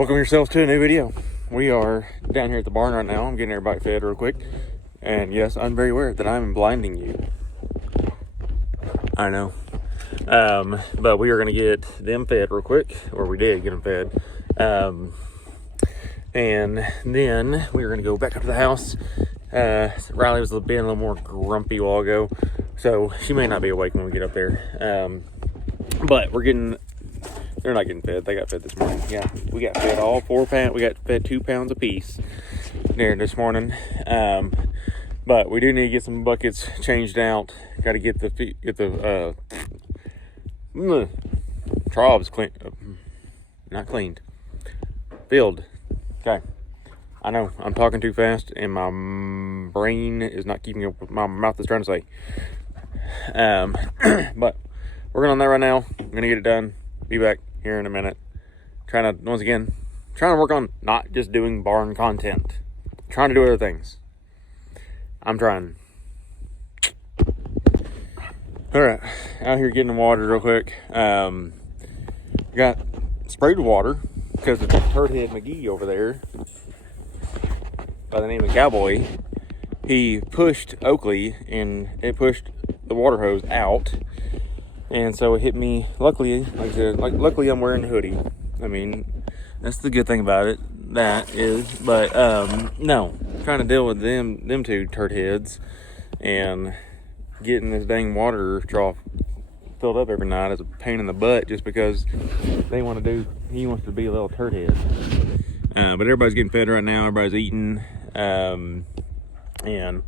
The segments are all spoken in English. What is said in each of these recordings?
Welcome yourselves to a new video. We are down here at the barn right now. I'm getting everybody fed real quick. And yes, I'm very aware that I'm blinding you. I know. But we are going to get them fed real quick. Or we did get them fed. And then we are going to go back up to the house. Riley was being a little more grumpy a while ago. So she may not be awake when we get up there. But they're not getting fed. They got fed this morning. Yeah, we got fed all 4 pounds. We got fed 2 pounds apiece there this morning. But we do need to get some buckets changed out. Got to get the troughs clean, not cleaned, filled. Okay, I know I'm talking too fast, and my brain is not keeping up with my mouth is trying to say. But working on that right now. I'm gonna get it done. Be back here in a minute. Trying to work on not just doing barn content. Trying to do other things. I'm trying. All right, out here getting water real quick. Got sprayed with water because the turd head McGee over there, by the name of Cowboy, he pushed Oakley and it pushed the water hose out. And so it hit me. Luckily, like I said, luckily I'm wearing a hoodie. I mean, that's the good thing about it. That is, but no, trying to deal with them two turd heads, and getting this dang water trough filled up every night is a pain in the butt. Just because he wants to be a little turd head. But everybody's getting fed right now. Everybody's eating, and we're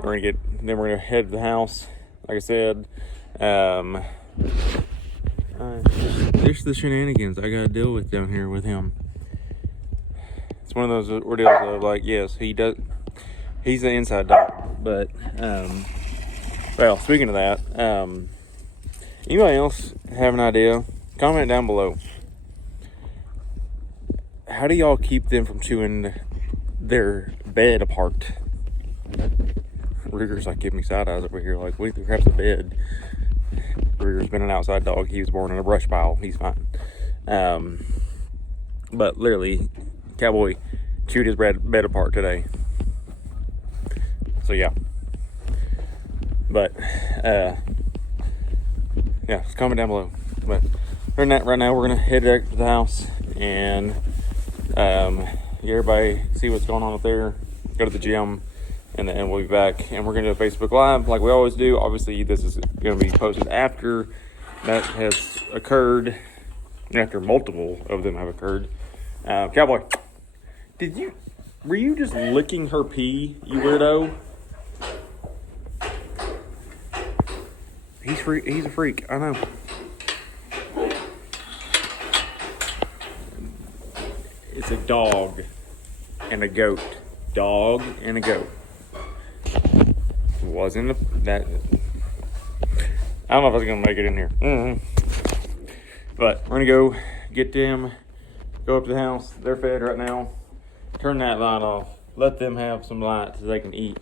gonna head to the house. Like I said. There's the shenanigans I gotta deal with down here with him. It's one of those ordeals of like, yes, he's the inside dog, but well, speaking of that, anybody else have an idea? Comment down below. How do y'all keep them from chewing their bed apart? Ruger's like giving me side eyes over here, like, what the crap's a bed? Ruger's been an outside dog. He was born in a brush pile. He's fine. But literally, Cowboy chewed his bed apart today. So yeah. But yeah, just comment down below. But right now we're gonna head back to the house and get everybody see what's going on up there. Go to the gym. And then we'll be back, and we're going to do a Facebook Live like we always do. Obviously, this is going to be posted after that has occurred, after multiple of them have occurred. Cowboy, were you just licking her pee, you weirdo? He's a freak, I know. It's a dog and a goat. Dog and a goat. Wasn't that? I don't know if I was gonna make it in here. But we're gonna go get them, go up to the house. They're fed right now. Turn that light off. Let them have some light so they can eat.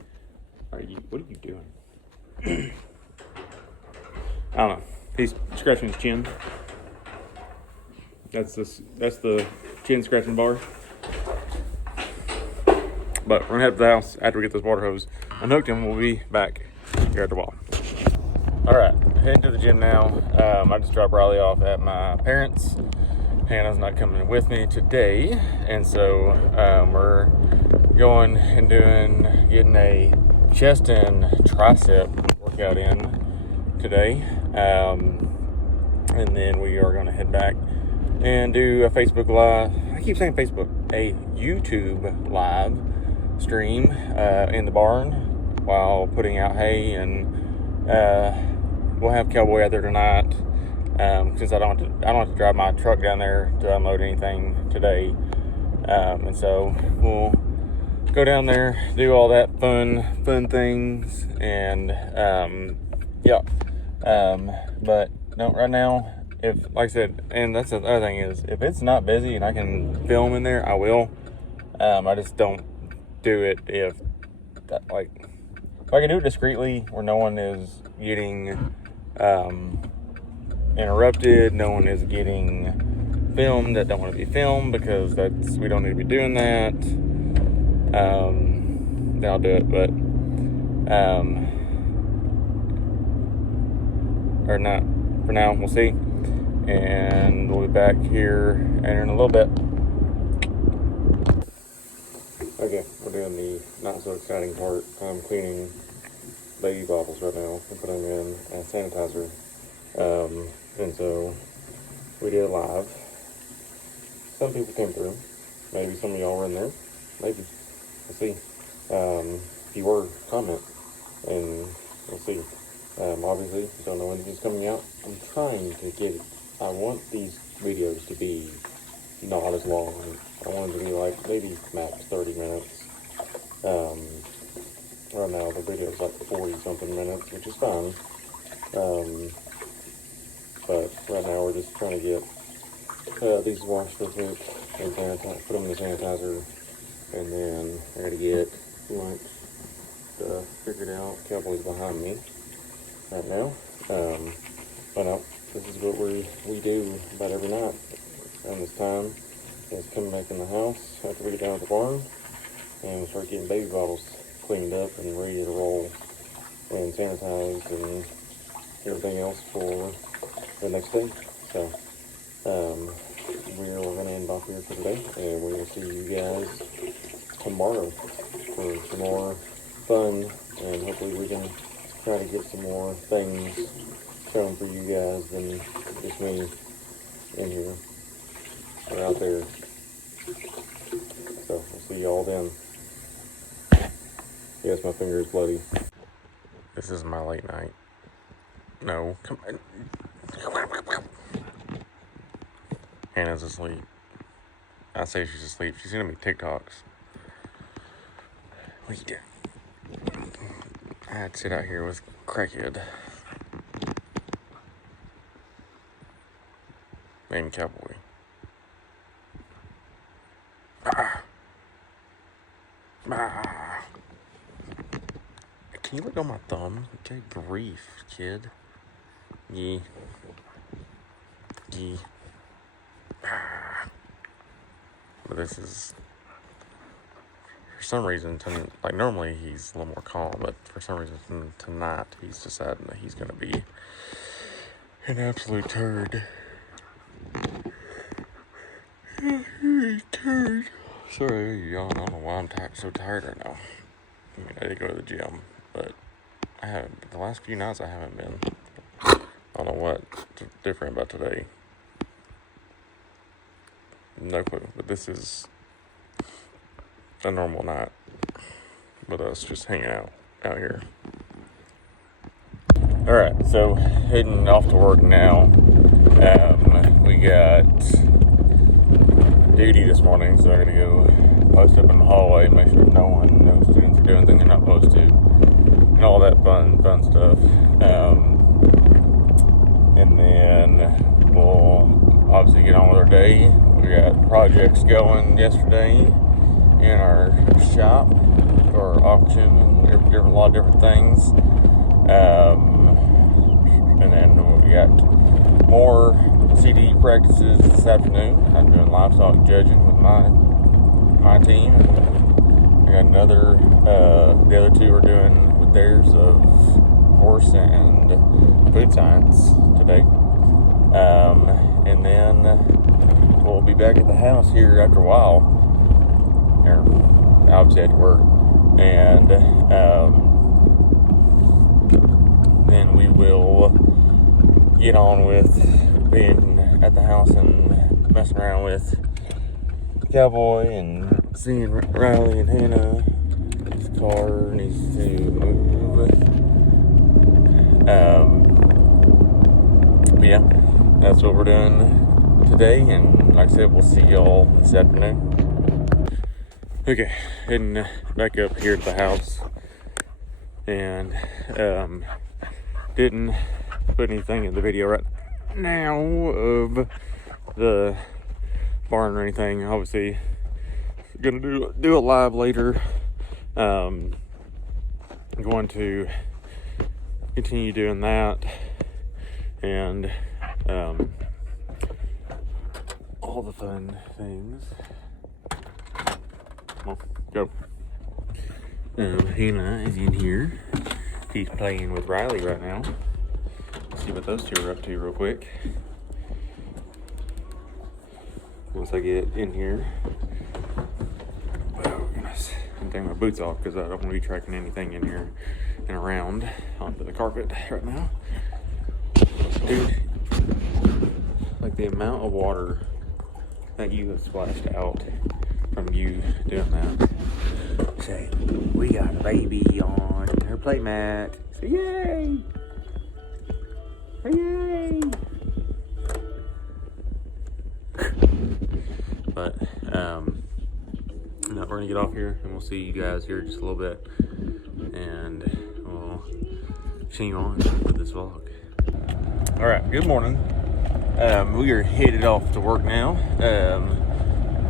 What are you doing? I don't know. He's scratching his chin. That's the chin scratching bar. But we're gonna head to the house after we get this water hose unhooked, and we'll be back here at the wall. All right, heading to the gym now. I just dropped Riley off at my parents'. Hannah's not coming with me today, and so we're going and getting a chest and tricep workout in today, and then we are going to head back and do a Facebook Live. I keep saying Facebook, a YouTube Live stream in the barn while putting out hay, and we'll have Cowboy out there tonight since I don't have to drive my truck down there to unload anything today, and so we'll go down there, do all that fun things, and but no, right now, if, like I said, and that's the other thing is, if it's not busy and I can film in there, I will. I just don't do it if I can do it discreetly where no one is getting interrupted, no one is getting filmed that don't want to be filmed, because we don't need to be doing that. Then I'll do it, but or not for now. We'll see, and we'll be back here in a little bit. Okay, we're doing the not so exciting part. I'm cleaning baby bottles right now and putting in sanitizer. And so we did it live. Some people came through. Maybe some of y'all were in there. Maybe. We'll see. If you were, comment, and we'll see. Obviously, don't know when this is coming out. I'm trying to get it. I want these videos to be not as long. I want them to be like maybe max 30 minutes. Right now the video is like 40 something minutes, which is fine. But right now we're just trying to get these washed real quick and put them in the sanitizer, and then I gotta get lunch figured out. Cowboy's behind me right now. But no, this is what we do about every night around this time. Is come back in the house after we get down at the barn and start getting baby bottles cleaned up and ready to roll and sanitized and everything else for the next day. So we're going to end off here for today, and we will see you guys tomorrow for some more fun, and hopefully we can try to get some more things shown for you guys than just me in here or out there. So we'll see y'all then. Yes, my finger is bloody. This is my late night. No, come on. Hannah's asleep. I say she's asleep. She's gonna be TikToks. What are you doing? I had to sit out here with crackhead named Cowboy. Can you look on my thumb? Good grief, kid. Yee. But this is, for some reason, like normally he's a little more calm, but for some reason tonight he's deciding that he's gonna be an absolute turd. Turd. Sorry, yawn. I don't know why I'm so tired right now. I mean, I did go to the gym, but I haven't. The last few nights I haven't been. I don't know what's different about today. No clue. But this is a normal night with us just hanging out here. All right, so heading off to work now. We got duty this morning, so I gotta go post up in the hallway, make sure no students are doing anything they're not supposed to, and all that fun stuff. And then we'll obviously get on with our day. We got projects going yesterday in our shop or auction, and a lot of different things. And then we got more CD practices this afternoon. I'm doing livestock judging with my team. I got another, the other two are doing with theirs of horse and food science today. And then we'll be back at the house here after a while, or obviously at work, and then we will get on with being at the house and messing around with Cowboy and seeing Riley and Hannah. His car needs to move. But yeah, that's what we're doing today, and like I said, we'll see y'all this afternoon. Okay, heading back up here to the house, and didn't put anything in the video right now of the barn or anything. Obviously gonna do it live later. I'm going to continue doing that, and all the fun things. Come on, go. Hannah is in here. She's playing with Riley right now. Let's see what those two are up to real quick. Once I get in here. Oh goodness. I'm taking my boots off because I don't want to be tracking anything in here and around onto the carpet right now. Dude, like the amount of water that you have splashed out from you doing that. Say, we got a baby on her play mat. Say, yay! Say, yay! But, we're gonna get off here and we'll see you guys here just a little bit. And we'll continue on with this vlog. Alright, good morning. We are headed off to work now.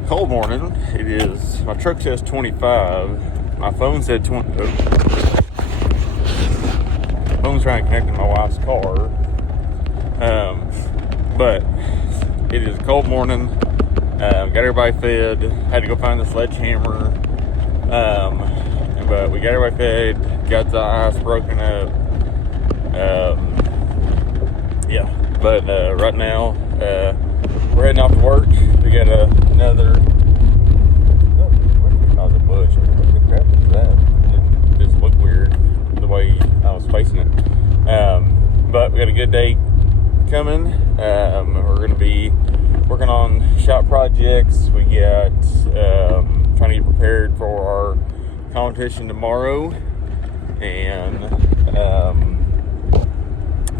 Cold morning. It is, my truck says 25. My phone said 20. Oh. Phone's trying to connect to my wife's car. But it is a cold morning. Got everybody fed. Had to go find the sledgehammer. But we got everybody fed. Got the ice broken up. Yeah. But right now, we're heading off to work. We got another. Oh, that was a bush. What the crap is that? It just looked weird the way I was facing it. But we got a good day coming. We're going to be working on shop projects. We got trying to get prepared for our competition tomorrow. And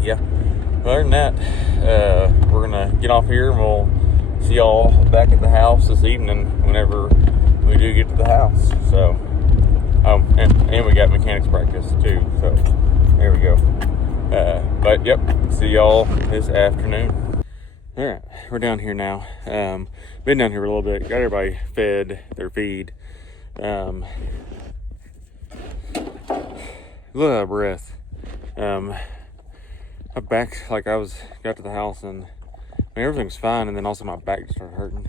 yeah. Other than that, we're gonna get off here and we'll see y'all back at the house this evening whenever we do get to the house. So, and we got mechanics practice too. So there we go. But yep, see y'all this afternoon. All right, we're down here now. Been down here a little bit. Got everybody fed their feed. A little out of breath. My back, like got to the house and everything was fine, and then also my back just started hurting.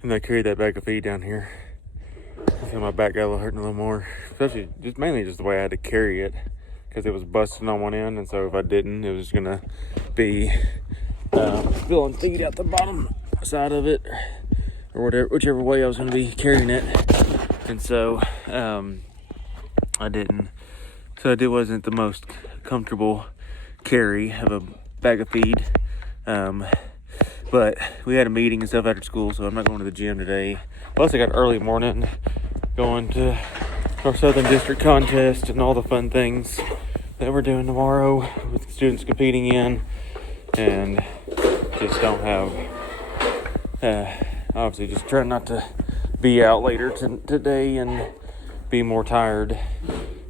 And I carried that bag of feed down here. I feel my back got a little hurting a little more, especially mainly just the way I had to carry it because it was busting on one end, and so if I didn't, it was gonna be spilling feed out the bottom side of it, or whichever way I was gonna be carrying it. And so I didn't. So it wasn't the most comfortable carry of a bag of feed, but we had a meeting and stuff after school, so I'm not going to the gym today. Plus I got early morning going to our Southern District contest and all the fun things that we're doing tomorrow with students competing in, and just don't have obviously just trying not to be out later today and be more tired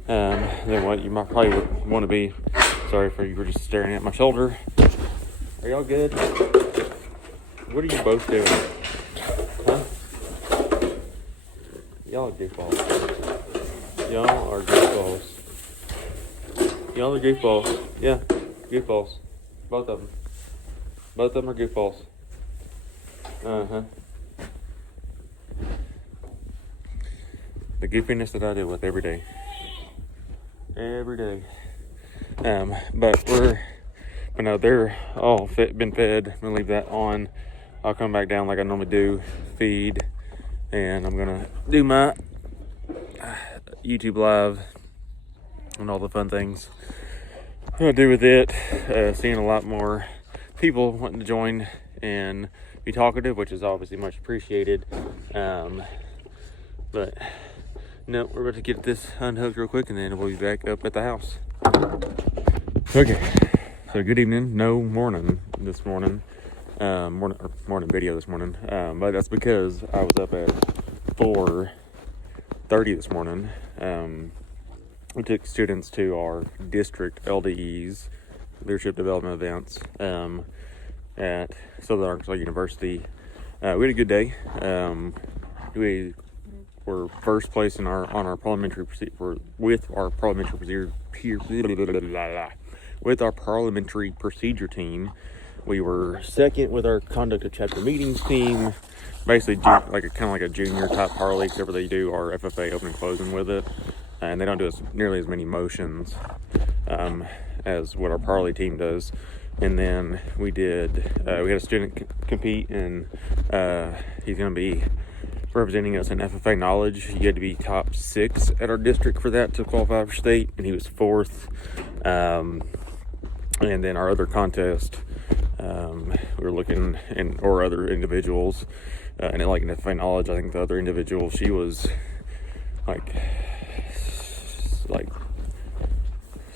than what you might probably would want to be. Sorry for you were just staring at my shoulder. Are y'all good? What are you both doing? Huh? Y'all are goofballs. Y'all are goofballs. Y'all are goofballs. Yeah, goofballs. Both of them. Both of them are goofballs. Uh-huh. The goofiness that I deal with every day. Every day. But no, they're all been fed. I'm gonna leave that on. I'll come back down like I normally do, feed, and I'm gonna do my YouTube live and all the fun things I'm gonna do with it. Seeing a lot more people wanting to join and be talkative, which is obviously much appreciated. But no, we're about to get this unhooked real quick and then we'll be back up at the house. Okay, so good evening, no morning this morning, morning video this morning, but that's because I was up at 4:30 this morning. We took students to our district LDEs, leadership development events, at Southern Arkansas University. We had a good day. We were first place on our parliamentary with our parliamentary procedure team. We were second with our conduct of chapter meetings team. Basically, kind of like a junior type parley, except for they do our FFA open and closing with it, and they don't do nearly as many motions as what our parley team does. And then we had a student compete, and he's going to be representing us in FFA knowledge. He had to be top 6 at our district for that to qualify for state, and he was 4th. And then our other contest, we were looking, or other individuals, and like in FFA knowledge, I think the other individual, she was like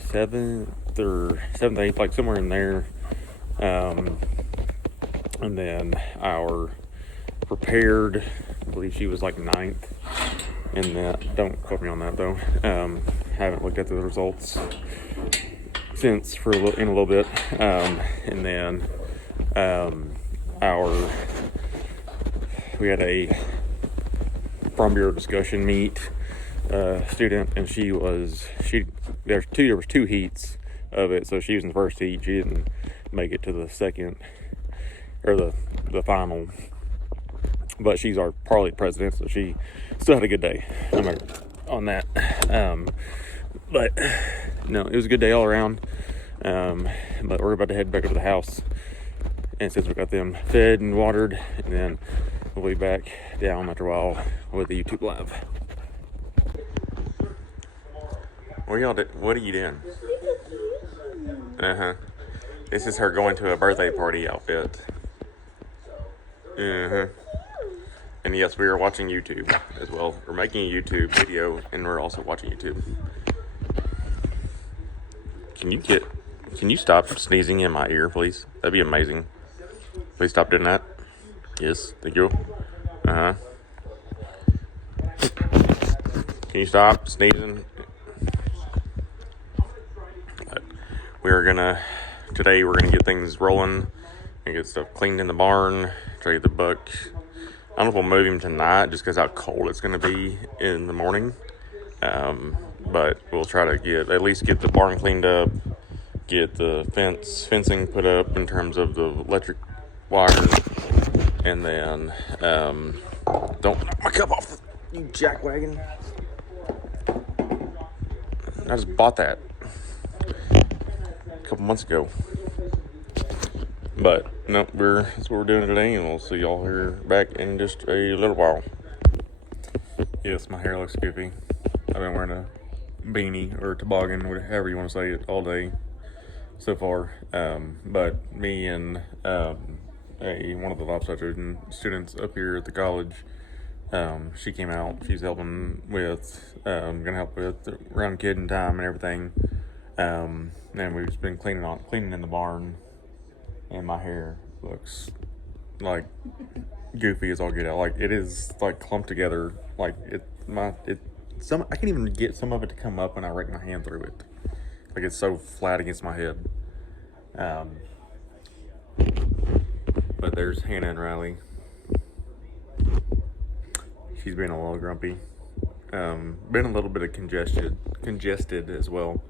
7th or 8th, like somewhere in there. And then our prepared, I believe she was like 9th in that. Don't quote me on that though. Haven't looked at the results since in a little bit. And then we had a Farm Bureau discussion meet student, and there was 2 heats of it, so she was in the first heat. She didn't make it to the second or the final, but she's our parley president, so she still had a good day on that. But no, it was a good day all around. But we're about to head back over to the house, and since we got them fed and watered, and then we'll be back down after a while with the YouTube live. What are you doing? This is her going to a birthday party outfit. And yes, we are watching YouTube as well. We're making a YouTube video, and we're also watching YouTube. Can you stop sneezing in my ear, please? That'd be amazing. Please stop doing that. Yes, thank you. Can you stop sneezing? Today we're gonna get things rolling and get stuff cleaned in the barn, try to get the buck. I don't know if we'll move him tonight just because how cold it's gonna be in the morning. But we'll try to at least get the barn cleaned up, get the fencing put up in terms of the electric wires, and then don't knock my cup off, you jackwagon. I just bought that a couple months ago. But no, that's what we're doing today, and we'll see y'all here back in just a little while. Yes, my hair looks goofy. I've been wearing a beanie or a toboggan, however you want to say it, all day so far. But me and one of the lifestyle students up here at the college, she came out. She's helping gonna help with around kidding time and everything. And we've just been cleaning in the barn, and my hair looks like goofy as all get out. Like, it is like clumped together. Like I can't even get some of it to come up when I rake my hand through it. Like, it's so flat against my head. But there's Hannah and Riley. She's been a little grumpy. Been a little bit of congested as well.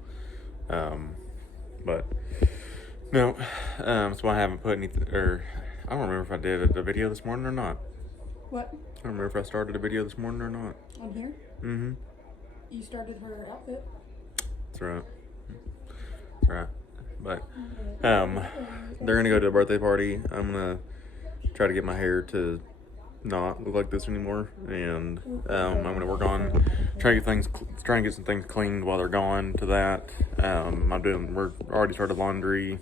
But no, that's why I haven't put anything, or I don't remember if I did a video this morning or not. What? I don't remember if I started a video this morning or not. On here? Mm-hmm. You started her outfit. That's right. That's right. But they're gonna go to a birthday party. I'm gonna try to get my hair to not look like this anymore, and I'm gonna work on trying to get some things cleaned while they're gone to that. We're already started laundry,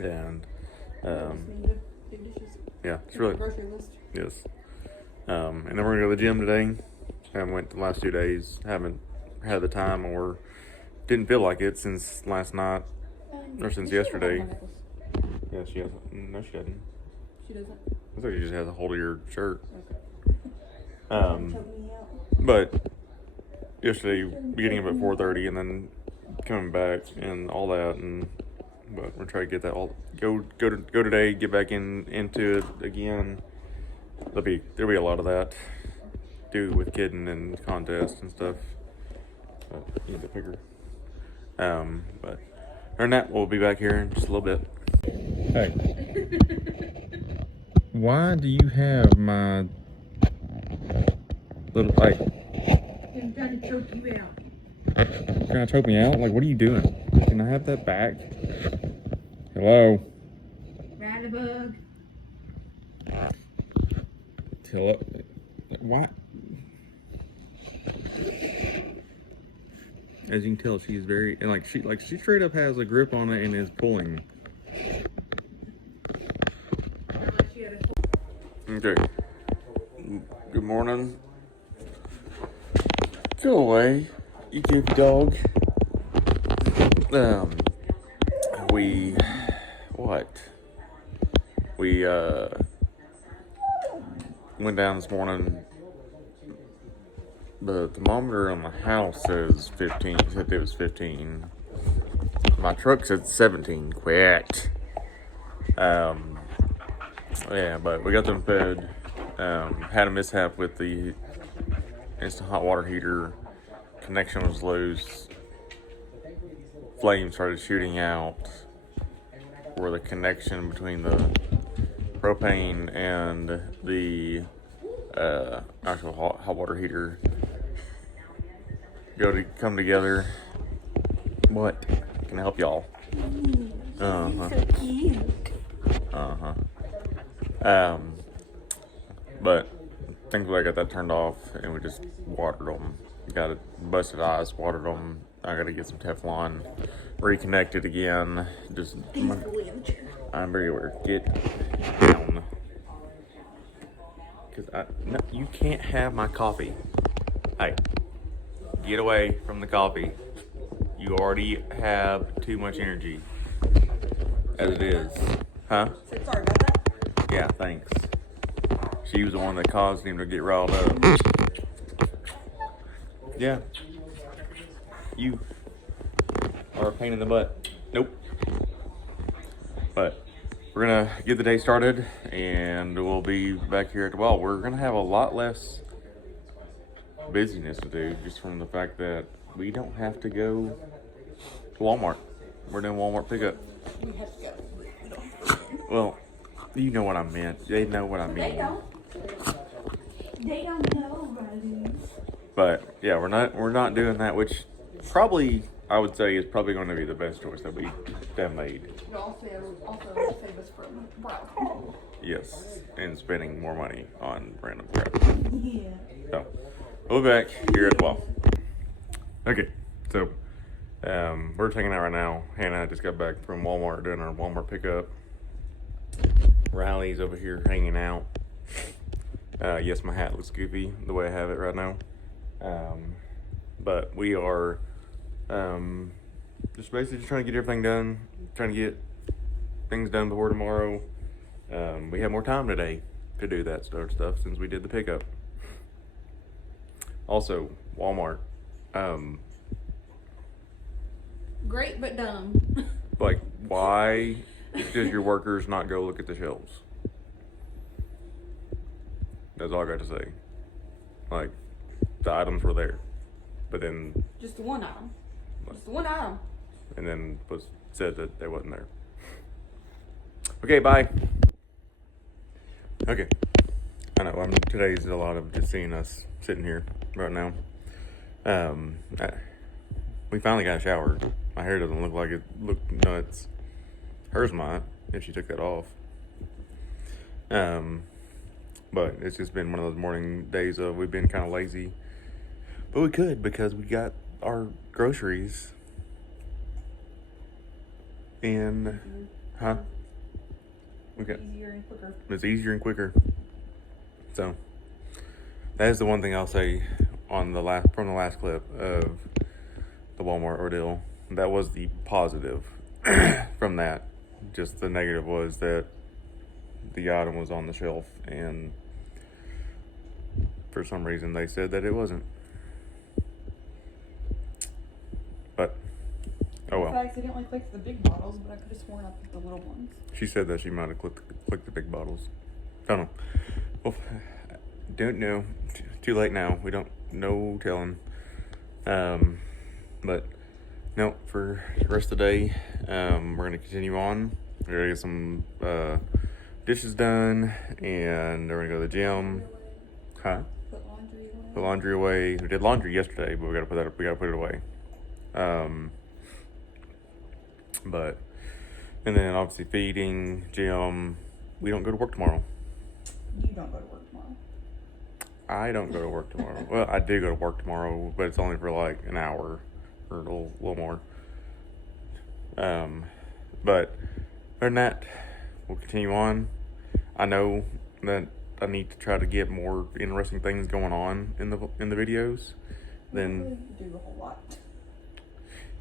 and yeah, it's really grocery list. Yes. And then we're gonna go to the gym today. Haven't went the last 2 days. Haven't had the time or didn't feel like it since last night or since yesterday. Yeah, she hasn't. No, she doesn't. She doesn't. Looks like she just has a hold of your shirt. Okay. But yesterday, beginning up at 4:30, and then coming back and all that, but we're trying to get that all go today, get back into it again. There'll be a lot of that do with kidding and contests and stuff. But you need to pick her. But other than that, we'll be back here in just a little bit. Hey. Why do you have my little, like, I'm trying to choke you out. you're trying to choke me out? Like, what are you doing? Can I have that back? Hello? Ride a bug. Hello? Why? As you can tell, she's very, and she straight up has a grip on it and is pulling. Okay. Good morning. Go away, you good dog. We went down this morning. The thermometer on the house says 15. Said it was 15. My truck said 17. Quit. Yeah, but we got them fed. Had a mishap with the instant hot water heater. Connection was loose. Flames started shooting out where the connection between the propane and the actual hot water heater come together. What? Can I help y'all? So cute. But thankfully I got that turned off and we just watered them. Got it busted ice, watered them. I gotta get some Teflon, reconnected again. Just I'm very aware. Get down. Cause no, you can't have my coffee. Hey, get away from the coffee. You already have too much energy as it is. Huh? Sorry about that. Yeah, thanks. She was the one that caused him to get riled up. Yeah. You are a pain in the butt. Nope. But we're gonna get the day started and we'll be back here at the well. We're gonna have a lot less busyness to do just from the fact that we don't have to go to Walmart. We're doing Walmart pickup. We have to go. Well, you know what I meant. They know what I mean. They don't know, Riley. But yeah, we're not doing that, which probably I would say is probably going to be the best choice that we have made. It also save us from brown. Yes, and spending more money on random crap. Yeah. So we'll be back here at 12. Okay, so we're taking out right now. Hannah and I just got back from Walmart doing our Walmart pickup. Riley's over here hanging out. Yes, my hat looks goofy the way I have it right now. But we are just basically just trying to get everything done, trying to get things done before tomorrow. We have more time today to do that sort of stuff since we did the pickup. Also, Walmart. Great but dumb. Like, why does your workers not go look at the shelves? That's all I got to say. Like, the items were there, but then Just the one item. Just the one item. and then was said that they wasn't there. Okay, bye. Okay, I know. Today's a lot of just seeing us sitting here right now. We finally got a shower. My hair doesn't look like it looked nuts. Hers might if she took that off. But it's just been one of those morning days of we've been kind of lazy. But we could because we got our groceries. And, huh? We got, Easier and quicker. it's easier and quicker. So, that is the one thing I'll say from the last clip of the Walmart ordeal. That was the positive from that. Just the negative was that the item was on the shelf and for some reason they said that it wasn't. But oh well. I accidentally clicked the big bottles, but I could have sworn I picked the little ones. She said that she might have clicked the big bottles. Don't know. Well, don't know. Too late now. We don't know telling. But no, for the rest of the day, we're gonna continue on. We're gonna get some dishes done, and we're gonna go to the gym. Huh? Put laundry away. Put laundry away. We did laundry yesterday, but we gotta put it away. But and then obviously feeding, gym. We don't go to work tomorrow. You don't go to work tomorrow. I don't go to work tomorrow. Well, I do go to work tomorrow, but it's only for like an hour or a little more. But other than that, we'll continue on. I know that I need to try to get more interesting things going on in the videos. Then really do a whole lot.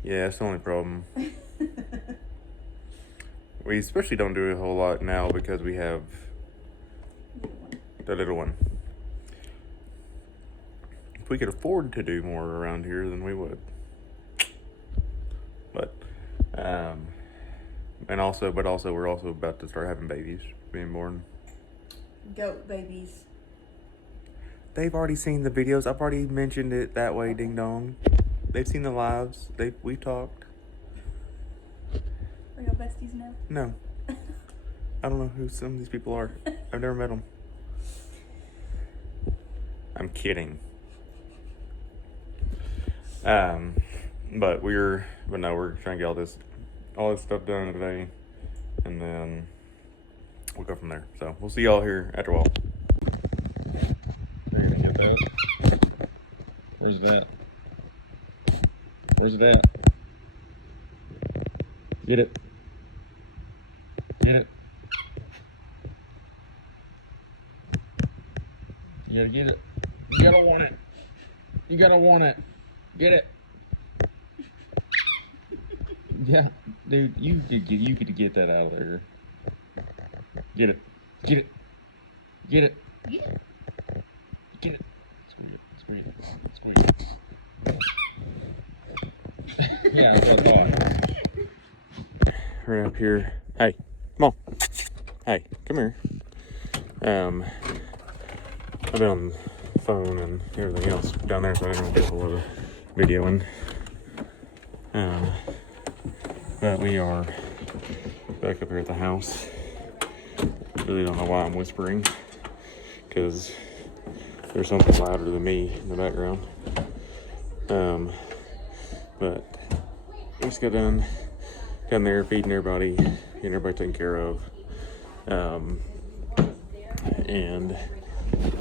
Yeah, that's the only problem. We especially don't do a whole lot now because we have the little one. If we could afford to do more around here, then we would. But, but also, we're also about to start having babies being born. Goat babies. They've already seen the videos. I've already mentioned it that way, ding dong. They've seen the lives. We talked. Are y'all besties now? No. I don't know who some of these people are. I've never met them. I'm kidding. But no, we're trying to get all this stuff done today, and then we'll go from there. So we'll see y'all here after a while. Are you gonna get that? Where's that? Where's it at? Get it. Get it. You gotta get it. You gotta want it. You gotta want it. Get it. Yeah, dude, you could get that out of there. Get it. Get it. Get it. Get it. Squeeze it. Squeeze it. Yeah, that's what I thought. Right up here. Hey, come on. Hey, come here. I've been on the phone and everything else down there, so I didn't do a whole lot of videoing. But we are back up here at the house. Really don't know why I'm whispering, because there's something louder than me in the background. But we just got down there feeding everybody, getting everybody taken care of. And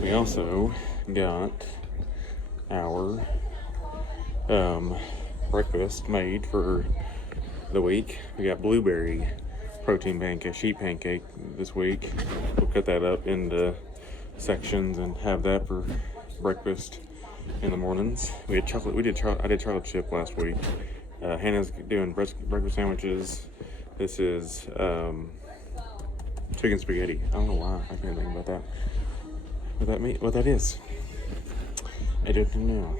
we also got our breakfast made for the week. We got blueberry protein pancake, sheet pancake this week. We'll cut that up into sections and have that for breakfast in the mornings. We had chocolate. I did chocolate chip last week. Hannah's doing breakfast sandwiches. This is chicken spaghetti. I don't know why I can't think about that. What that is? I don't know.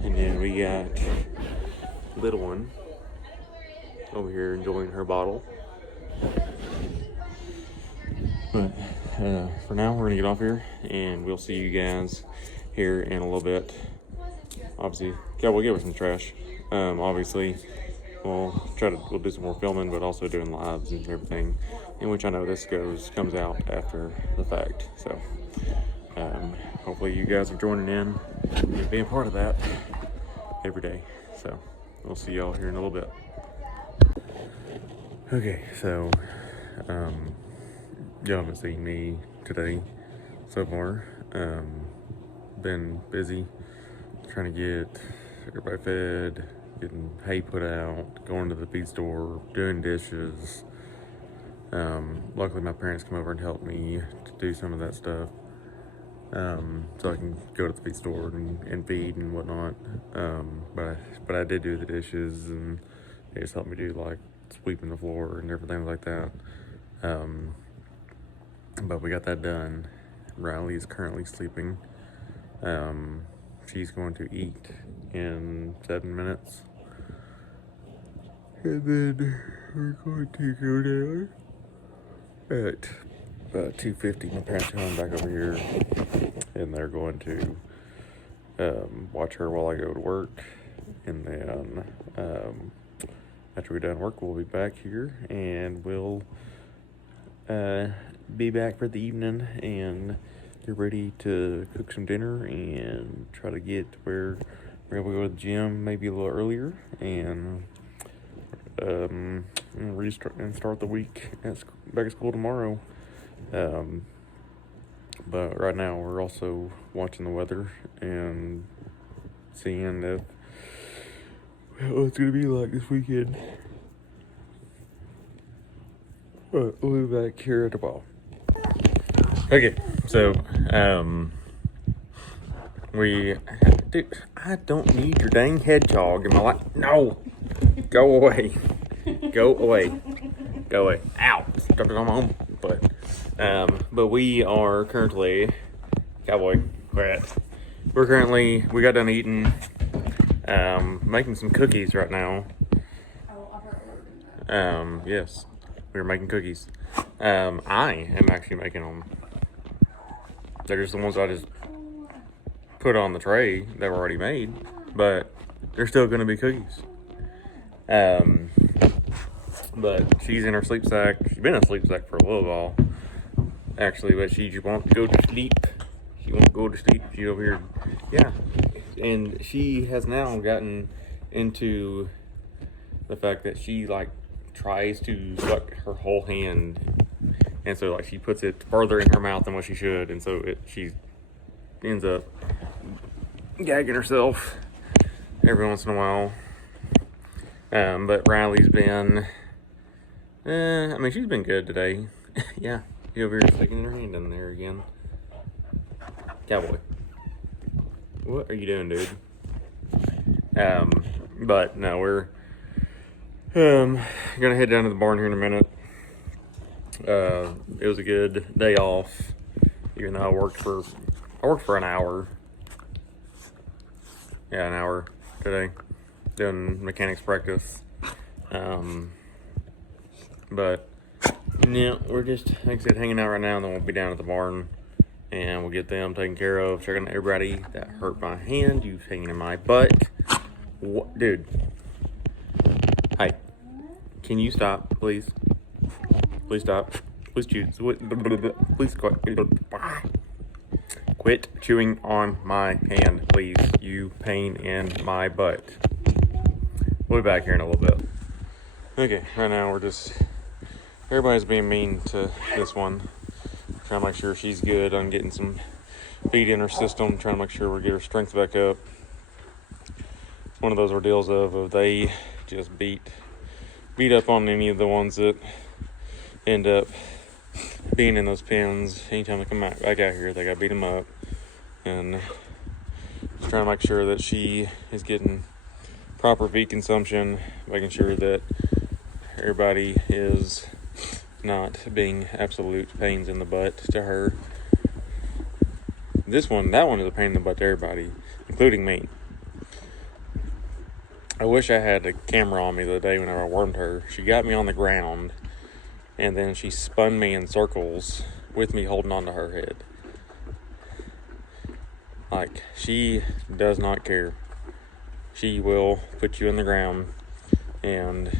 And then we got little one over here enjoying her bottle. But for now, we're gonna get off here, and we'll see you guys here in a little bit. Obviously, yeah, we'll get with some trash. Obviously, we'll do some more filming, but also doing lives and everything, in which I know this comes out after the fact. So, hopefully you guys are joining in and being part of that every day. So, we'll see y'all here in a little bit. Okay, so, y'all haven't seen me today so far. Been busy trying to get everybody fed, getting hay put out, going to the feed store, doing dishes. Luckily my parents come over and help me to do some of that stuff. So I can go to the feed store and feed and whatnot. But I did do the dishes, and they just helped me do like sweeping the floor and everything like that. But we got that done. Riley is currently sleeping. She's going to eat in 7 minutes. And then we're going to go down at about 2:50. My parents are coming back over here, and they're going to watch her while I go to work. And then after we're done work, we'll be back here and we'll be back for the evening and get ready to cook some dinner and try to get to where we're able to go to the gym maybe a little earlier and start the week back at school tomorrow. But right now we're also watching the weather and seeing if what it's gonna be like this weekend. We'll be back here at the ball. Okay, so dude, I don't need your dang hedgehog in my life. No, go away, go away, go away. Ow! Don't come home. But we are currently cowboy. We got done eating, making some cookies right now. Yes, we were making cookies. I am actually making them. They're just the ones I just put on the tray that were already made, but they're still going to be cookies. But she's in her sleep sack. She's been in a sleep sack for a little while, actually, but she just won't go to sleep. She won't go to sleep. She's over here. Yeah. And she has now gotten into the fact that she, like, tries to suck her whole hand. And so, like, she puts it further in her mouth than what she should. And so she ends up gagging herself every once in a while. But Riley's been, she's been good today. Yeah, she over here sticking her hand in there again. Cowboy, what are you doing, dude? But no, we're gonna head down to the barn here in a minute. It was a good day off, even though I worked for an hour. Yeah, an hour today, doing mechanics practice. But yeah, we're just, like I said, hanging out right now, and then we'll be down at the barn, and we'll get them taken care of, checking out everybody that hurt my hand. You hanging in my butt. What, dude? Hey, can you stop, please? Please stop. Please choose. Please quit chewing on my hand, please. You pain in my butt. We'll be back here in a little bit. Okay, right now everybody's being mean to this one. Trying to make sure she's good on getting some feed in her system. Trying to make sure we get her strength back up. It's one of those ordeals of they just beat up on any of the ones that end up being in those pens. Anytime they come back out here, they got to beat them up. And just trying to make sure that she is getting proper feed consumption, making sure that everybody is not being absolute pains in the butt to her. That one is a pain in the butt to everybody, including me. I wish I had a camera on me the other day whenever I wormed her. She got me on the ground, and then she spun me in circles with me holding onto her head. Like, she does not care. She will put you in the ground and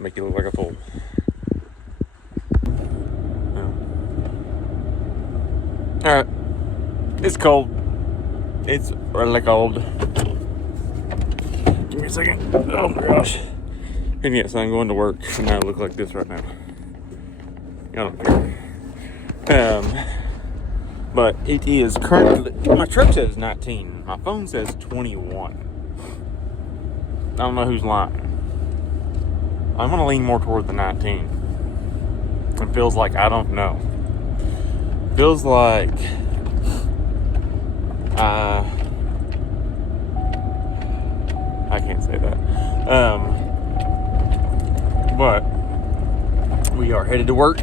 make you look like a fool. Alright. It's cold. It's really cold. Give me a second. Oh my gosh. And yes, I'm going to work and I look like this right now. I don't care. But it is currently, my truck says 19. My phone says 21. I don't know who's lying. I'm going to lean more toward the 19. It feels like, I don't know. Feels like I can't say that. But we are headed to work.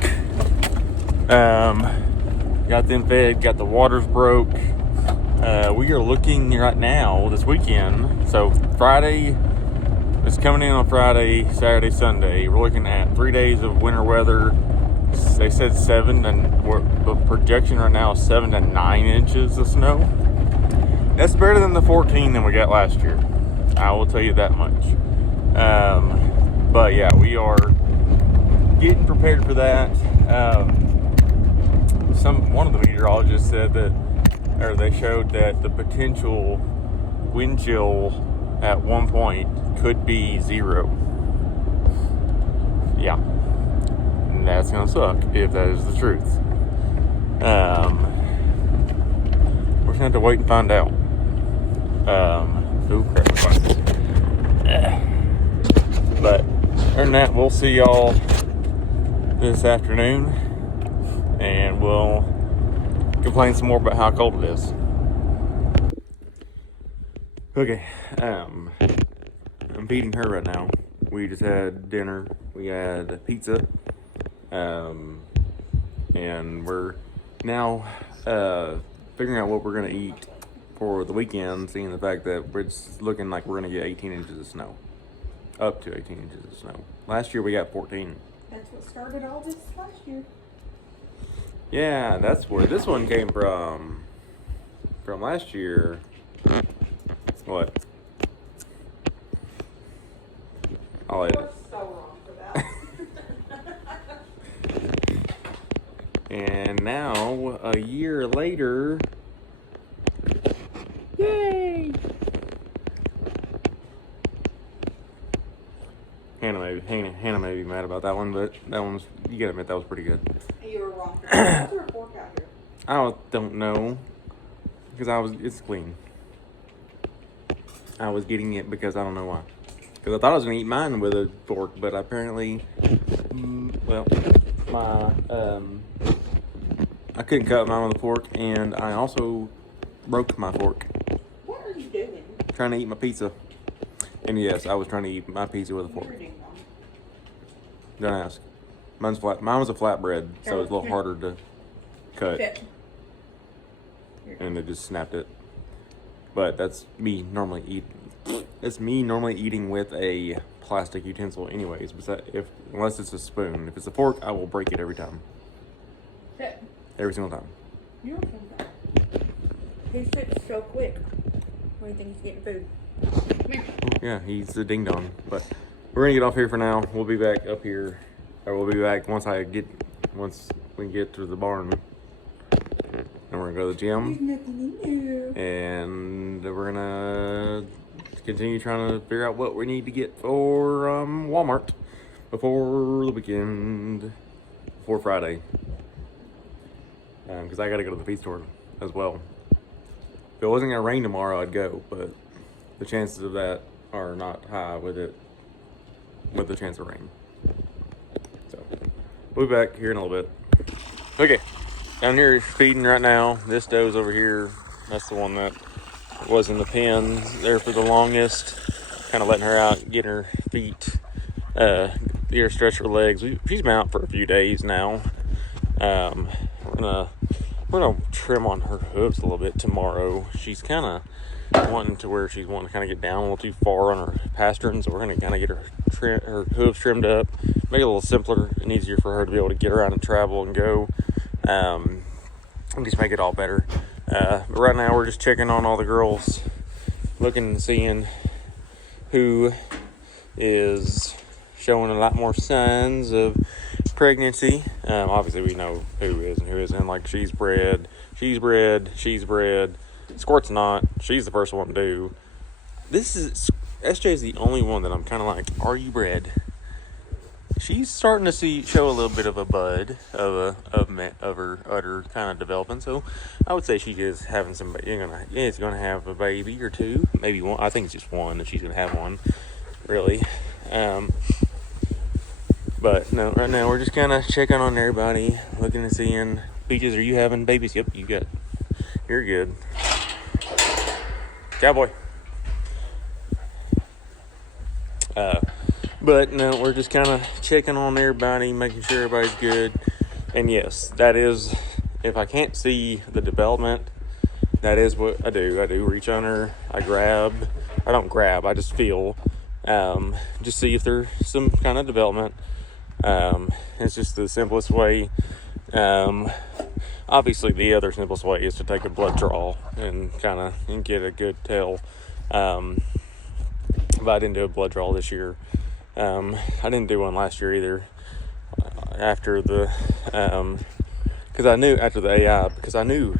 Got them fed, got the waters broke. We are looking right now this weekend. So Friday, it's coming in on Friday, Saturday, Sunday. We're looking at 3 days of winter weather. They said 7, and the projection right now is 7 to 9 inches of snow. That's better than the 14 that we got last year. I will tell you that much. But yeah, we are getting prepared for that. One of the meteorologists said that, or they showed that the potential wind chill at one point could be 0. Yeah, and that's gonna suck if that is the truth. We're gonna have to wait and find out. Oh crap, but other than that, we'll see y'all this afternoon, and we'll complain some more about how cold it is. Okay, I'm feeding her right now. We just had dinner. We had pizza, and we're now figuring out what we're gonna eat for the weekend, seeing the fact that it's looking like we're gonna get 18 inches of snow. Up to 18 inches of snow. Last year we got 14. That's what started all this last year. Yeah, that's where this one came from. From last year. What? I'll edit. You're so wrong for that. And now, a year later, yay! Hannah may be mad about that one, but that one's, you gotta admit, that was pretty good. You were wrong for that. Is there a fork out here? I don't know, because it's clean. I was getting it because I don't know why. Because I thought I was gonna eat mine with a fork, but apparently, I couldn't cut mine with a fork, and I also broke my fork What are you doing? trying to eat my pizza. And yes, I was trying to eat my pizza with a fork. You're doing wrong. Don't ask. Mine was a flatbread, so it's a little harder to cut, Fit. and it just snapped it. But that's me normally eating with a plastic utensil, anyways. Unless it's a spoon. If it's a fork, I will break it every time. Fit. Every single time. You don't think that. He sits so quick when he thinks he's getting food. Come here. Yeah, he's a ding dong. But we're gonna get off here for now. We'll be back up here, or we'll be back once we get to the barn, and we're gonna go to the gym. There's nothing new. And we're gonna continue trying to figure out what we need to get for Walmart before the weekend, before Friday, because I gotta go to the feed store as well. If it wasn't gonna rain tomorrow, I'd go, but the chances of that are not high with the chance of rain. So we'll be back here in a little bit. Okay, down here feeding right now. This doe's over here. That's the one that was in the pen there for the longest. Kind of letting her out, getting her feet, stretch her legs. She's been out for a few days now. We're gonna trim on her hooves a little bit tomorrow. She's kind of wanting to kind of get down a little too far on her pasterns, so we're gonna kind of get her hooves trimmed up, make it a little simpler and easier for her to be able to get around and travel and go. And just make it all better. But right now we're just checking on all the girls, looking and seeing who is showing a lot more signs of pregnancy. Obviously we know who is and who isn't. Like she's bred. Squirt's not. She's the first one to do. SJ's the only one that I'm kind of like, are you bred? She's starting to show a little bit of a bud of her udder kind of developing. So I would say she is having some. It's gonna have a baby or two, maybe one. I think it's just one that she's gonna have one, really. But no, right now we're just kind of checking on everybody, looking and seeing. Peaches, are you having babies? Yep, you got. You're good. Cowboy. But no, we're just kind of checking on everybody, making sure everybody's good. And yes, that is, if I can't see the development, that is what I do. I do reach on her, I don't grab, I just feel, just see if there's some kind of development. It's just the simplest way. Obviously the other simplest way is to take a blood draw and get a good tell. but I didn't do a blood draw this year. I didn't do one last year either. After the, because I knew after the AI, because I knew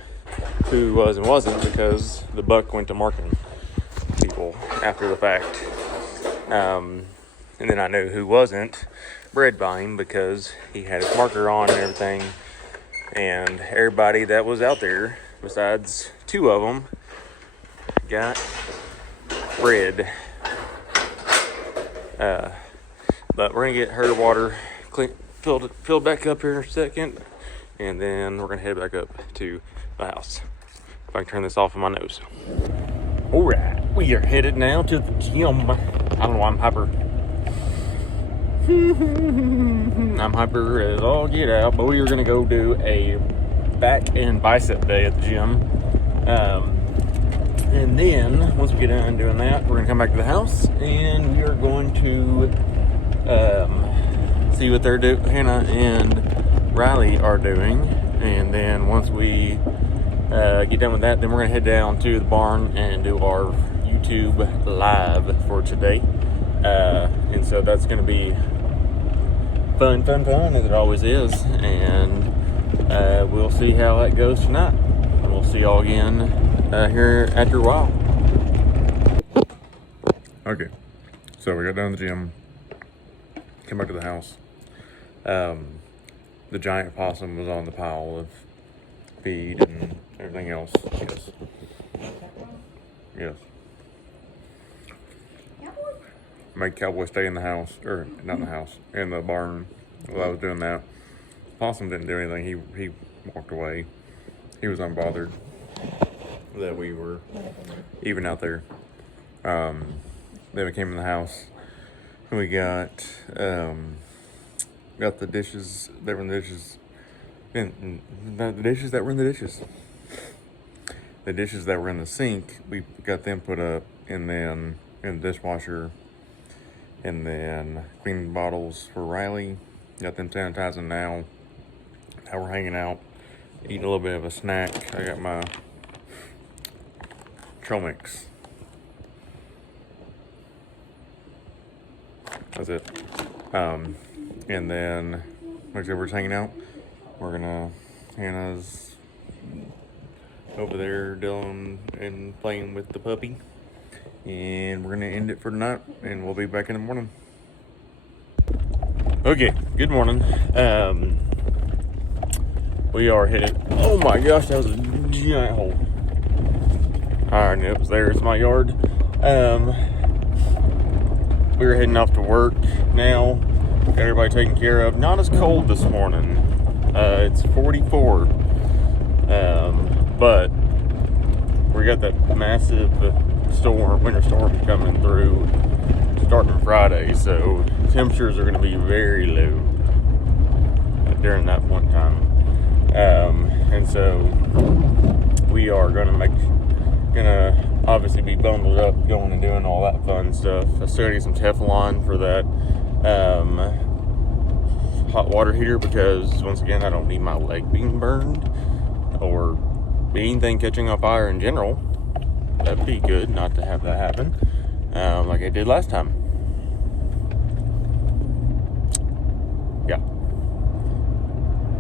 who was and wasn't, because the buck went to marking people after the fact. And then I knew who wasn't bred by him because he had his marker on and everything. And everybody that was out there, besides 2 of them, got bred. But we're gonna get her water filled back up here in a second, and then we're gonna head back up to the house. If I can turn this off of my nose. All right, we are headed now to the gym. I don't know why I'm hyper. I'm hyper as all get out, but we are gonna go do a back and bicep day at the gym. And then once we get done doing that, we're gonna come back to the house and we are going to see what they're doing, Hannah and Riley are doing. And then once we get done with that, then we're gonna head down to the barn and do our YouTube live for today. And so that's gonna be fun as it always is. And we'll see how that goes tonight. And we'll see y'all again here after a while. Okay, so we got done at the gym, came back to the house. The giant possum was on the pile of feed and everything else. Yes. Made Cowboy stay in the house, or not in the house, in the barn while I was doing that. Possum didn't do anything. He walked away. He was unbothered that we were even out there. Then we came in the house and we got the dishes that were in the dishes, and the dishes that were in the dishes. The dishes that were in the sink, we got them put up, and then in the dishwasher, and then cleaning bottles for Riley. Got them sanitizing now. Now we're hanging out, eating a little bit of a snack. I got my trail mix. That's it. And then, like I said, we're just hanging out. Hannah's over there doing and playing with the puppy. And we're gonna end it for tonight, and we'll be back in the morning. Okay, good morning. We are headed. Oh my gosh, that was a giant hole. Alright, it was there. It's my yard. We were heading off to work now. Got everybody taken care of. Not as cold this morning. It's 44. But we got that massive winter storm coming through starting Friday, so temperatures are going to be very low during that one time. And so we are gonna obviously be bundled up, going and doing all that fun stuff. I still gotta get some Teflon for that hot water heater, because once again, I don't need my leg being burned or anything catching on fire in general. That'd be good not to have that happen, like I did last time. Yeah.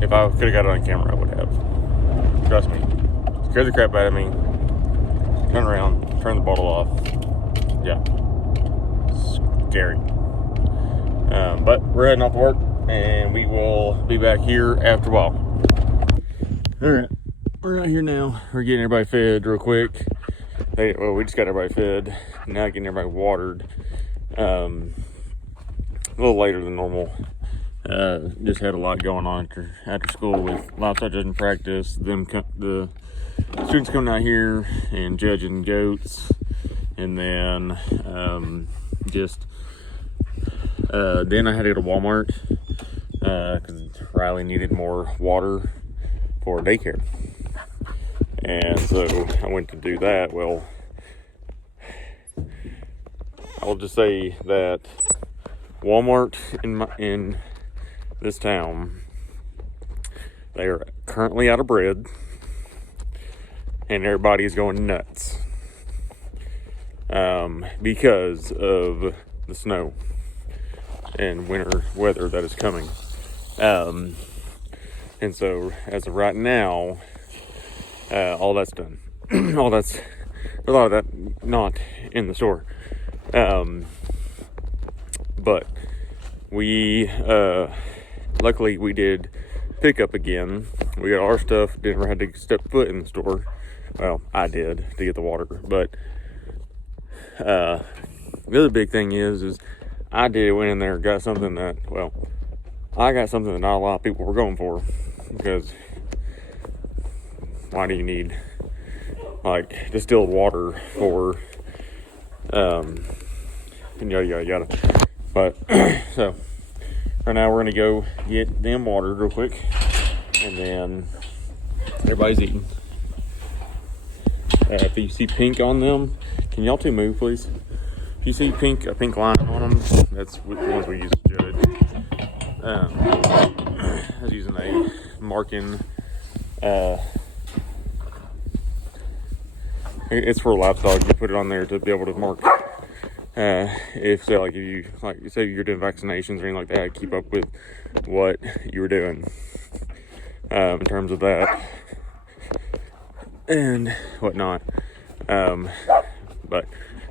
If I could have got it on camera, I would have. Trust me. Scared the crap out of me. Turn around, turn the bottle off. Yeah. Scary. But we're heading off to work, and we will be back here after a while. Alright. We're out here now. We're getting everybody fed real quick. We just got everybody fed. Now getting everybody watered. A little later than normal. Just had a lot going on after school with livestock judging practice. The students coming out here and judging goats, and then then I had to go to Walmart because Riley needed more water for daycare, and so I went to do that. Well, I'll just say that Walmart in this town, they are currently out of bread, and everybody is going nuts. because of the snow and winter weather that is coming. And so as of right now, all that's done. A lot of that not in the store. But we, luckily we did pick up again. We got our stuff, didn't have to step foot in the store. Well, I did to get the water, but, the other big thing is I went in there, got something that, well, I got something that not a lot of people were going for, because why do you need, like, distilled water for, and yada, yada, yada. But, so, right now we're going to go get them watered real quick, and then everybody's eating. If you see pink on them, can y'all two move, please? If you see a pink line on them, that's the ones we use to judge. I was using a marking, it's for livestock. You put it on there to be able to mark, if you say you're doing vaccinations or anything like that, keep up with what you were doing, in terms of that and whatnot. But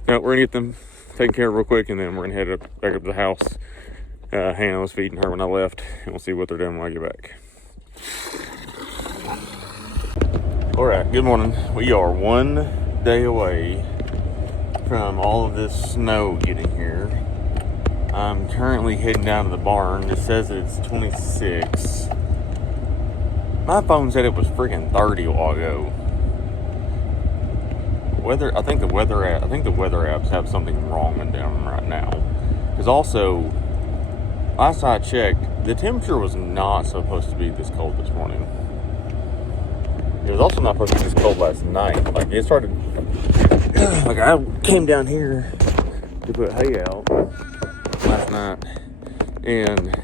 no, we're gonna get them taken care of real quick, and then we're gonna head back up to the house. Hannah was feeding her when I left, and we'll see what they're doing when I get back. All right, good morning. We are 1 day away from all of this snow getting here. I'm currently heading down to the barn. It says it's 26. My phone said it was freaking 30 a while ago. I think the weather apps have something wrong in them right now. Because also, last I checked, the temperature was not supposed to be this cold this morning. It was also not supposed to be this cold last night. Like, it started, like, I came down here to put hay out last night, and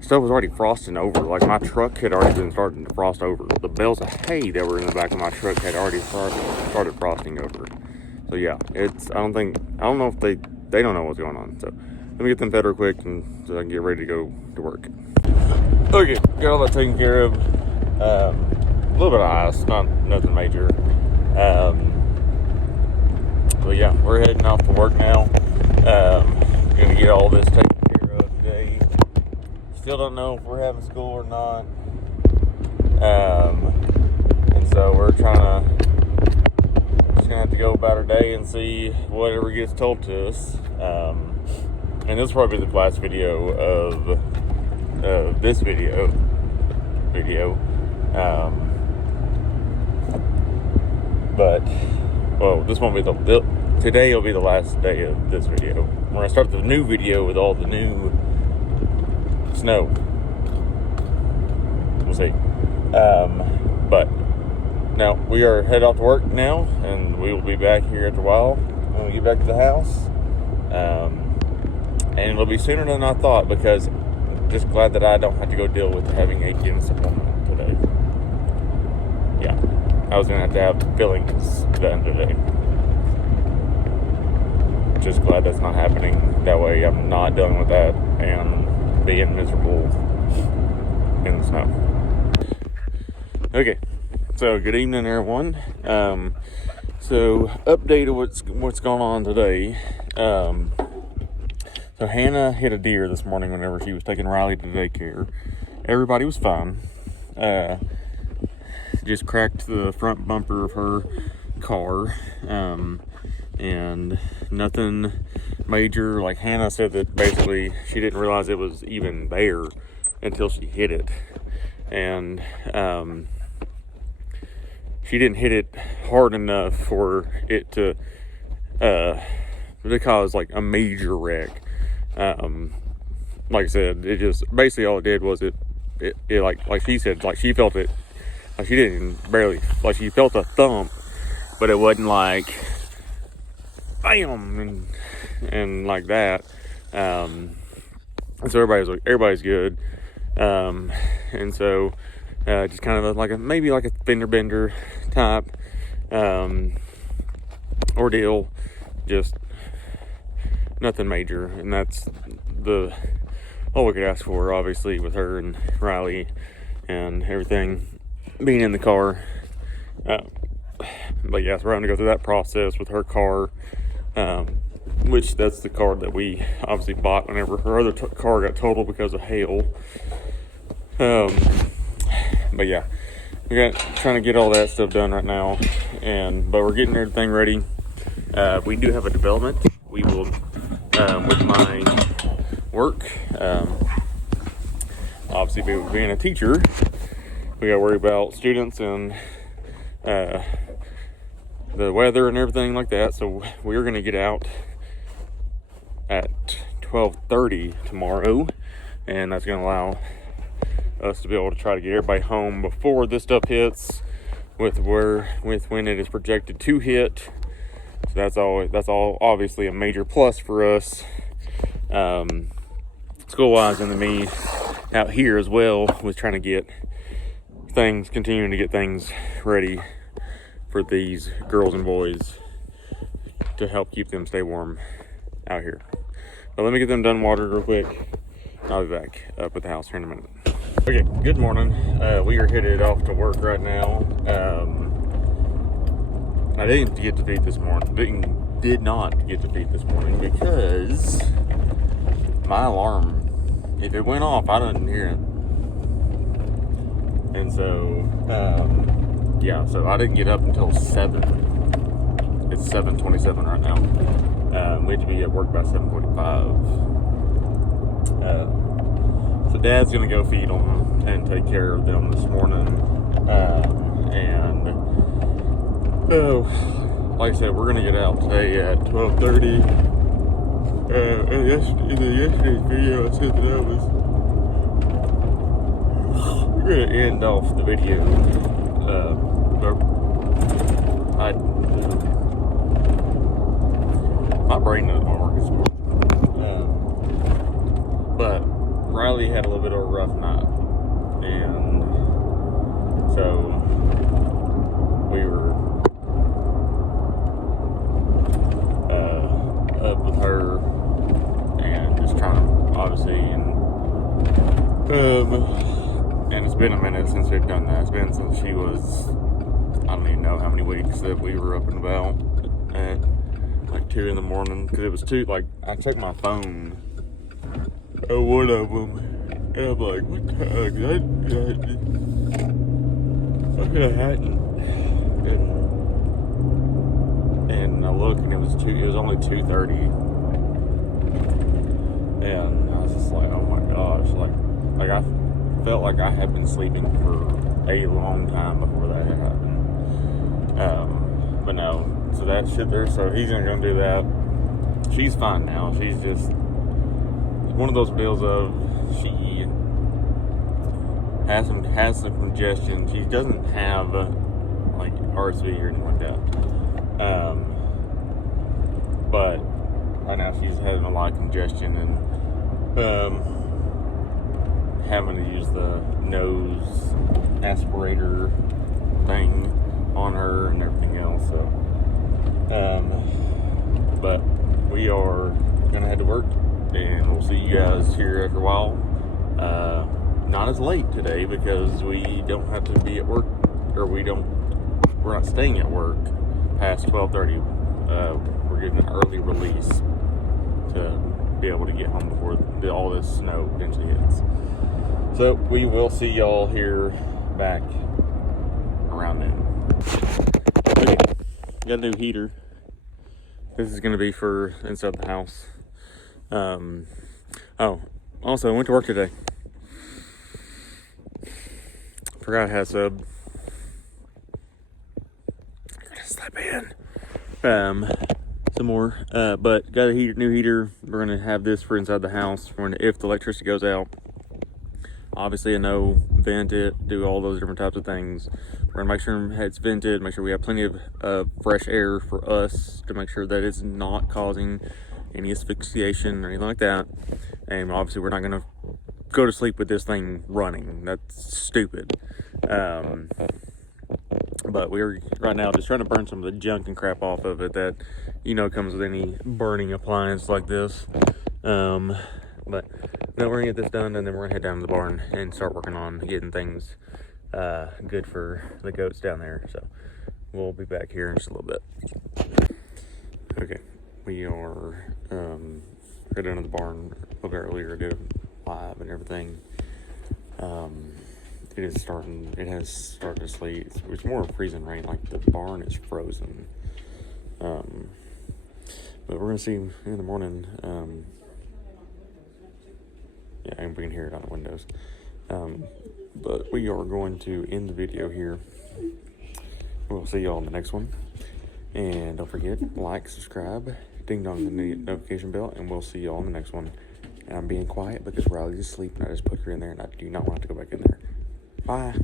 stuff was already frosting over. Like, my truck had already been starting to frost over. The bales of hay that were in the back of my truck had already started frosting over. So yeah, I don't know if they don't know what's going on. So let me get them fed real quick, and so I can get ready to go to work. Okay, got all that taken care of. A little bit of ice, nothing major. But yeah, we're heading off to work now. Gonna get all this taken care of today. Still don't know if we're having school or not. And so we're just gonna have to go about our day and see whatever gets told to us. And this will probably be the last video of this video. But, well, this won't be today will be the last day of this video. We're gonna start the new video with all the new snow. We'll see. But now we are headed off to work now, and we will be back here after a while when we get back to the house. And it'll be sooner than I thought, because I'm just glad that I don't have to go deal with having a dentist appointment today. Yeah, I was gonna have to have fillings done today. Just glad that's not happening. That way I'm not dealing with that and being miserable in the snow. Okay, so good evening, everyone. So update of what's going on today. So Hannah hit a deer this morning whenever she was taking Riley to daycare. Everybody was fine. Just cracked the front bumper of her car. And nothing major. Like, Hannah said that basically she didn't realize it was even there until she hit it. And she didn't hit it hard enough for it to cause like a major wreck. Like I said, it just basically all it did was it like she said, like she felt it, like she didn't barely, like she felt a thump, but it wasn't like bam and like that. And so everybody's good. And so just kind of maybe like a fender bender type ordeal. just nothing major, and that's all we could ask for, obviously, with her and Riley and everything being in the car. But yeah, so we're having to go through that process with her car, which that's the car that we obviously bought whenever her other car got totaled because of hail. But yeah, trying to get all that stuff done right now, but we're getting everything ready. We do have a development. We will, with my work, obviously being a teacher, we got to worry about students and the weather and everything like that. So we're going to get out at 12:30 tomorrow, and that's going to allow us to be able to try to get everybody home before this stuff hits, with when it is projected to hit. So that's all obviously a major plus for us, school wise, and to me out here as well, with trying to continuing to get things ready for these girls and boys to help keep them stay warm out here. But let me get them done watered real quick. I'll be back up at the house here in a minute. Okay, good morning. We are headed off to work right now. I didn't get to feed this morning. Did not get to feed this morning because my alarm, if it went off, I didn't hear it. And so, yeah, so I didn't get up until 7. It's 7:27 right now. We have to be at work by 7:45. So Dad's gonna go feed them and take care of them this morning. Like I said, we're gonna get out today at 12:30. In yesterday's video, I said that we're gonna end off the video. My brain doesn't want to work this morning. But Riley had a little bit of a rough night, and so we were up with her and just trying to, obviously, and it's been a minute since we've done that. It's been since she was, I don't even know how many weeks that we were up and about at like 2 in the morning, because it was 2, like, I checked my phone, one of them, and I'm like, what the heck, I hadn't, and I look, and it was only 2:30, and I was just like, oh my gosh, like I felt like I had been sleeping for a long time before that had happened. But no, so that shit there, so he's gonna do that. She's fine now. She's just one of those deals of she has some congestion. She doesn't have like RSV or anything like that. But right now she's having a lot of congestion and having to use the nose aspirator thing on her and everything else. So, but we are gonna head to work, and we'll see you guys here after a while. Not as late today because we don't have to be at work, or we're not staying at work past 12:30. We're getting an early release to be able to get home before all this snow eventually hits. So we will see y'all here back around noon. Okay, got a new heater. This is gonna be for inside the house. Also I went to work today. Forgot I had sub. I'm gonna slip in some more, but got a new heater. We're gonna have this for inside the house if the electricity goes out. Obviously, I know vent it, do all those different types of things. We're gonna make sure it's vented, make sure we have plenty of fresh air for us to make sure that it's not causing any asphyxiation or anything like that. And obviously, we're not gonna go to sleep with this thing running. That's stupid. But we're right now just trying to burn some of the junk and crap off of it that, you know, comes with any burning appliance like this. But no, we're gonna get this done, and then we're gonna head down to the barn and start working on getting things good for the goats down there. So we'll be back here in just a little bit. Okay, we are headed down to the barn a little bit earlier, did a live and everything. It has started to sleet. It's more freezing rain, like the barn is frozen. But we're gonna see in the morning. Yeah, and we can hear it on the windows. But we are going to end the video here. We'll see y'all in the next one. And don't forget, like, subscribe, ding dong the notification bell, and we'll see y'all in the next one. And I'm being quiet because Riley's asleep, and I just put her in there, and I do not want to go back in there. Bye.